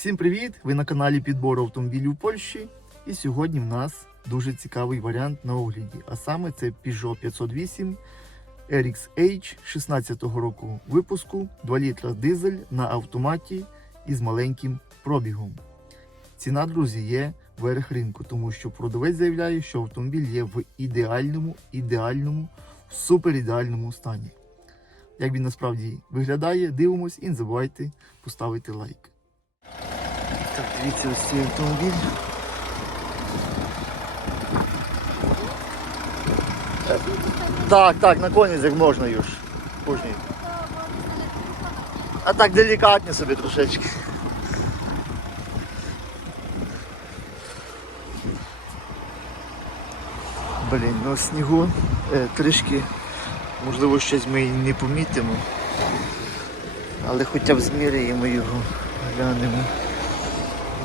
Всім привіт! Ви на каналі підбору автомобілів Польщі. І сьогодні в нас дуже цікавий варіант на огляді. А саме це Peugeot 508 RXH 16-го року випуску 2 літра дизель на автоматі із маленьким пробігом. Ціна, друзі, є верх ринку, тому що продавець заявляє, що автомобіль є в ідеальному, ідеальному, суперідеальному стані. Як він насправді виглядає, дивимось і не забувайте поставити лайк. Дивіться ось цей автомобіль. Так, так, на конець як можна юж. Пужній. А так делікатні собі трошечки. Блін, ну снігу е, трішки, можливо, щось ми і не помітимо. Але хоча б зміряємо його, глянемо.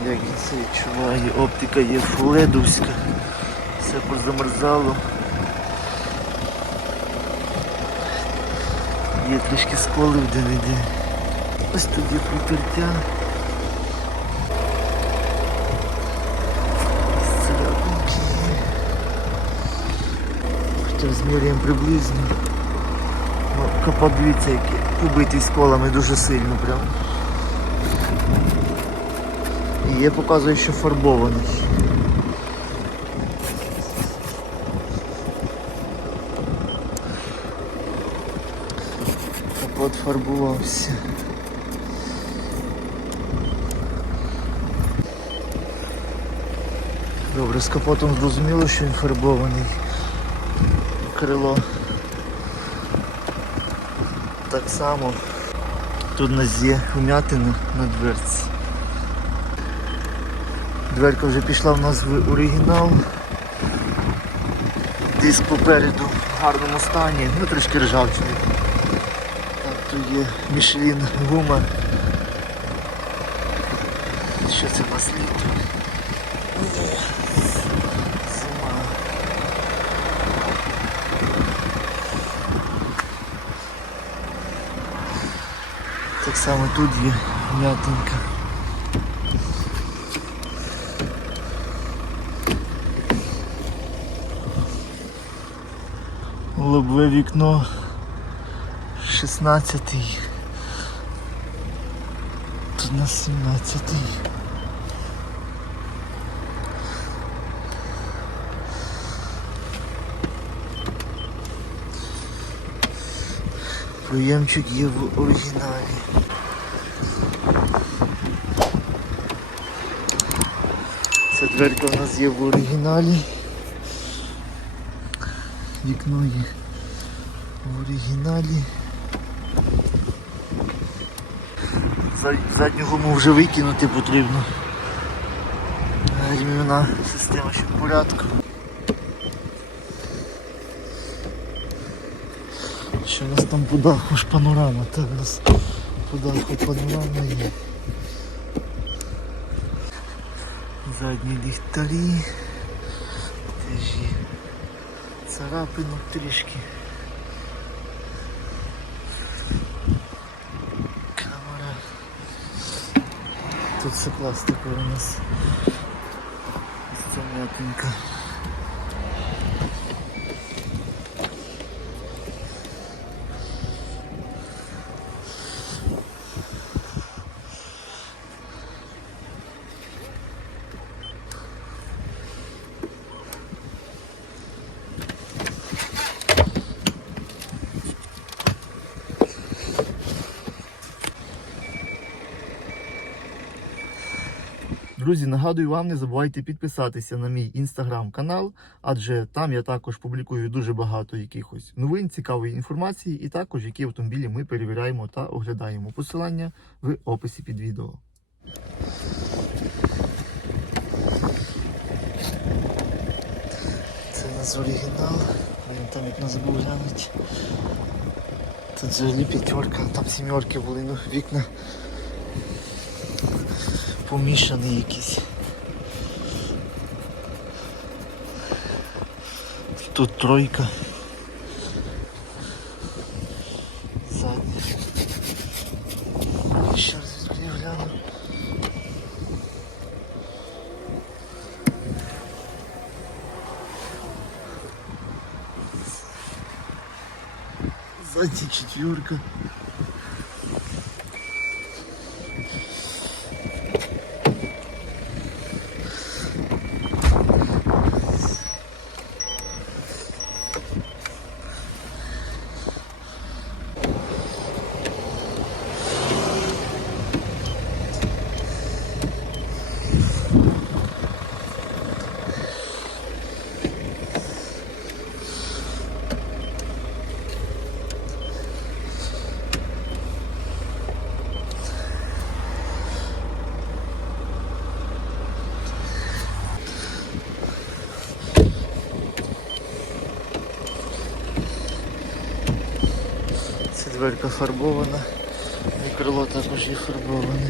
Як це відчуває, оптика є фледовська, все позамерзало. Є трішки сколів де-не-де. Ось тут є прикриття. Хоча зміряємо приблизно. Капот дивіться, який побитий сколами дуже сильно прям. Є показує, що фарбований. Капот фарбувався. Добре, з капотом зрозуміло, що він фарбований. Крило. Так само. Тут у нас є вмятина на дверці. Дверка вже пішла в нас в оригінал. Диск попереду в гарному стані, ну трішки ржавчини. Так, тут є Мішлін гума. Що це у нас літо? Зима. Так само тут є м'ятинка. Лобове вікно 16 Тут на 17 Приємчик є в оригіналі. Ця дверка у нас є в оригіналі. Вікно є в оригіналі. За- Задню гуму вже викинути потрібно. Ремівна система ще в порядку. Що у нас там по даху ж панорама? Так, у нас по даху панорама є. Задні ліхтарі. Теж є царапинок трішки. Камера. Тут все пластикове у нас. Ось ця Друзі, нагадую вам, не забувайте підписатися на мій інстаграм-канал, адже там я також публікую дуже багато якихось новин, цікавої інформації, і також які автомобілі ми перевіряємо та оглядаємо. Посилання в описі під відео. Це у нас оригінал. Блін, там вікно забув глянути. Тут взагалі п'ятерка, там сімерки були, ну вікна помішаний якийсь. Тут тройка. Задня. Ще раз гляну. Четверка. Дверка фарбована. І крило також є фарбоване.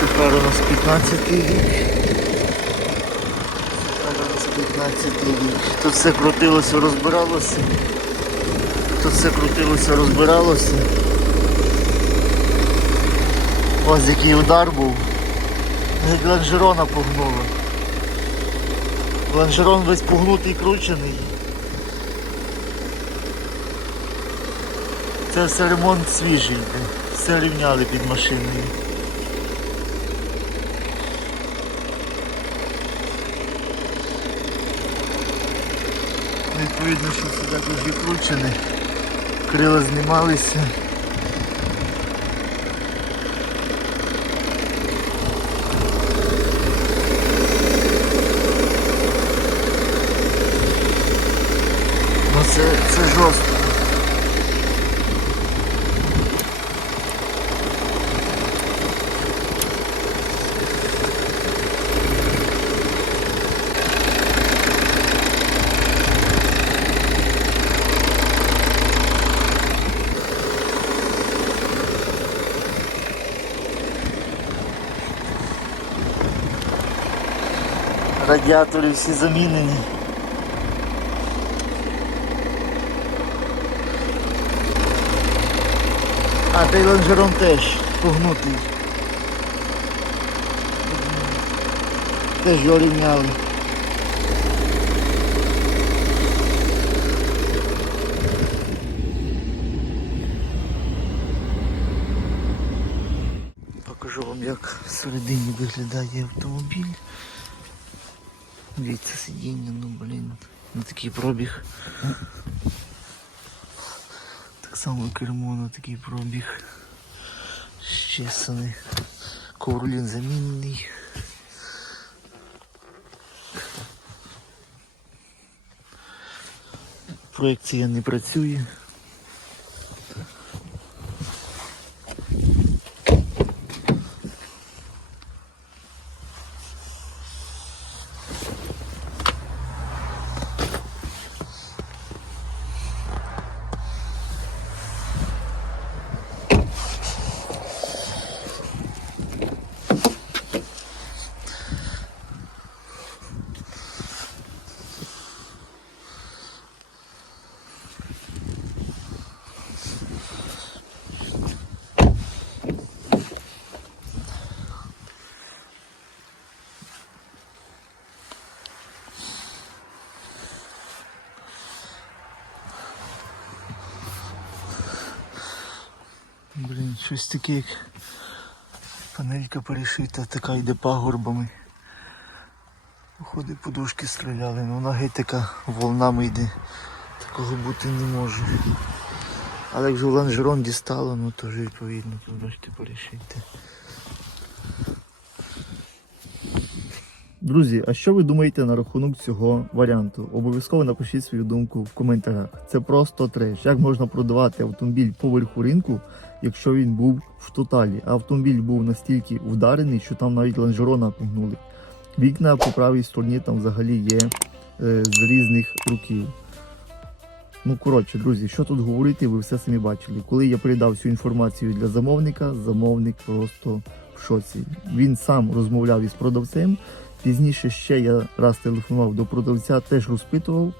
Тепер у нас 15 рік. Тепер у нас 15 рік. Тут все крутилося, розбиралося. Тут все крутилося, розбиралося. Ось який удар був. Як лонжерона погнуло. Лонжерон весь погнутий кручений. Це все ремонт свіжий. Все рівняли під машиною. Відповідно, що це також і кручене. Крила знімалися. Ну це, це жорстко. Радіатори всі замінені. А, та й лонжерон теж погнутий. Теж його. Покажу вам, як всередині виглядає автомобіль. Дивіться сидіння, ну блін, на такий пробіг. Так само кермо на такий пробіг. Щесаний. Ковролін замінений. Проекція не працює. Блін, щось таке як панелька перешита, така йде пагорбами. Походи подушки стріляли, ну вона геть така волнами йде. Такого бути не може. Але як вже ланжерон дістало, ну то вже відповідно подушки перешити. Друзі, а що ви думаєте на рахунок цього варіанту? Обов'язково напишіть свою думку в коментарях. Це просто треш. Як можна продавати автомобіль поверху ринку, якщо він був в тоталі? Автомобіль був настільки вдарений, що там навіть лонжерона погнули. Вікна по правій стороні там взагалі є е, з різних років. Ну, коротше, друзі, що тут говорити, ви все самі бачили. Коли я передав всю інформацію для замовника, замовник просто в шоці. Він сам розмовляв із продавцем. Пізніше ще я раз телефонував до продавця, теж розпитував.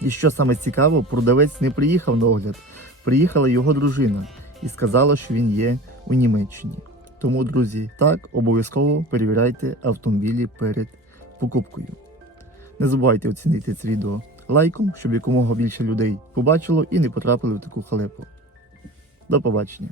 І що саме цікаво, продавець не приїхав на огляд, приїхала його дружина і сказала, що він є у Німеччині. Тому, друзі, так, обов'язково перевіряйте автомобілі перед покупкою. Не забувайте оцінити це відео лайком, щоб якомога більше людей побачило і не потрапили в таку халепу. До побачення.